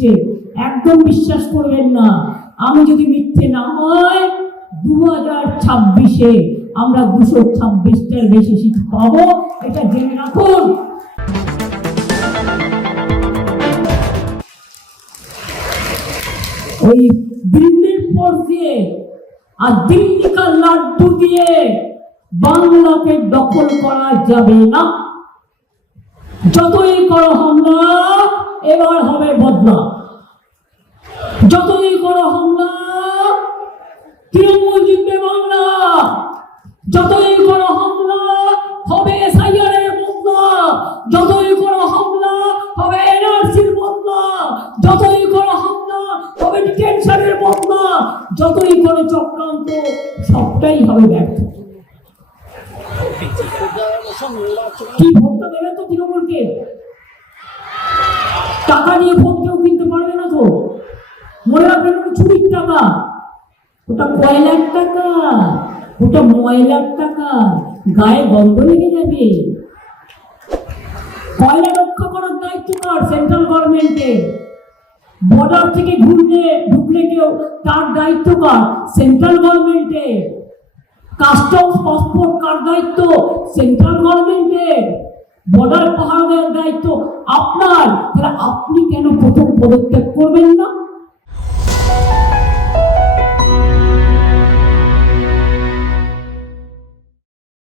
বলছে, একদম বিশ্বাস করবেন না। আমি যদি মিথ্যে না হয় 2026-এ আমরা 226টার বেশি সিট পাবো, এটা জেনে রাখুন। ওই দিল্লির পর দিয়ে আর দিল্লি কা লাড্ডু দিয়ে বাংলাকে দখল করা যাবে না। যতই করো হামলা, এবার হবে বদলা। যতই করো হামলা, তৃণমূল জিতবে বাংলা। যতই করো হামলা, হবে এসআইআর এর বদলা। যতই করো হামলা, হবে এনআরসির বদলা। যতই করো হামলা, হবে ডিটেনশনের বদলা। যতই করো চক্রান্ত, সবটাই হবে ব্যর্থ। কি ভোটটা দেবে তো তৃণমূলকে? টাকা নিয়ে ভোট কেউ কিনতে পারবে না তো। মনে রাখবেন, ওটা চুরির টাকা, ওটা কয়লার টাকা, ওটা ময়লার টাকা, গায়ে গন্ধ লেগে যাবে। কয়লা রক্ষা করার দায়িত্ব কার? সেন্ট্রাল গভর্নমেন্টের। বর্ডার থেকে ঢুকলে কেউ, তার দায়িত্ব কার? সেন্ট্রাল গভর্নমেন্টের। কাস্টমস পাসপোর্ট কার দায়িত্ব? সেন্ট্রাল গভর্নমেন্টের। বর্ডার পাহাড় দেওয়ার দায়িত্ব আপনার। তাহলে আপনি কেন প্রথম পদক্ষেপ করবেন না?